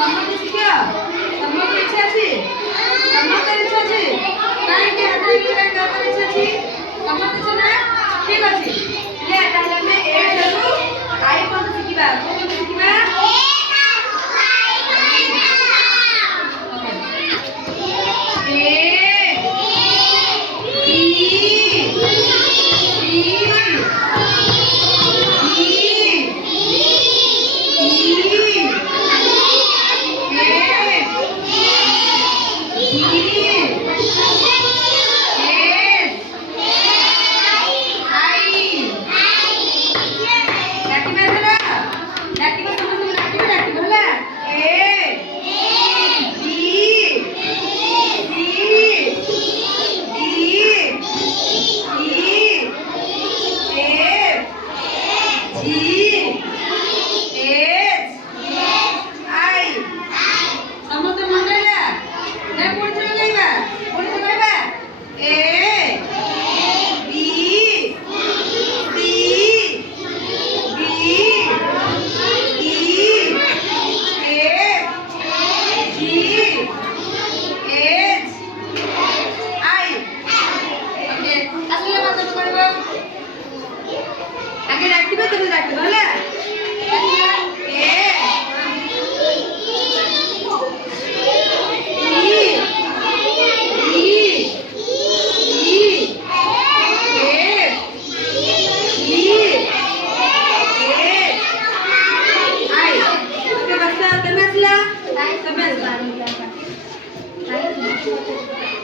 ସମସ୍ତେ ଶିଖିବ ସମସ୍ତେ ଇଚ୍ଛା ଅଛି ସମସ୍ତେ ଇଚ୍ଛା ଅଛି କାହିଁକି ହାତରେ କାହିଁକି କାହାର ଇଚ୍ଛା ଅଛି ସମସ୍ତେ ଇଚ୍ଛା ନା ଠିକ୍ ଅଛି ତାହେଲେ ଆମେ ଏ ଠାରୁ ଆଇ ପର୍ଯ୍ୟନ୍ତ ଶିଖିବା କୋଉ ଶିଖିବା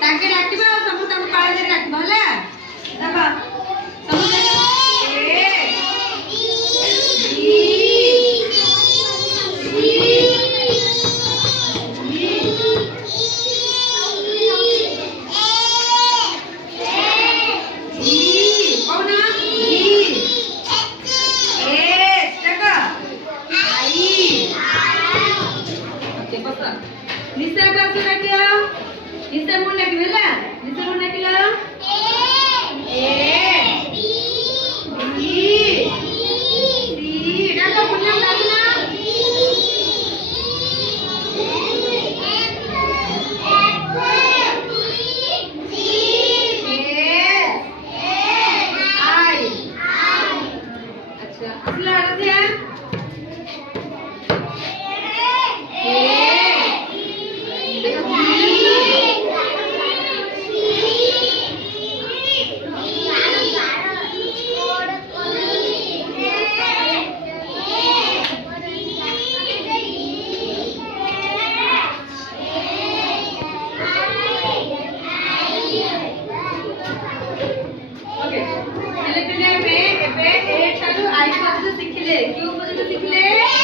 ताके डाकिबा सब तक पाळे दे डाकिबा हला देखो सब ए निशा बात डाकियो निशा मुन डाकिबे हला निशा मुन डाकिलो ए बी सी डाको मुन डाकना आई अच्छा अगला रथिया शिखिले क्यों पର୍ଯ୍यंत शिखिले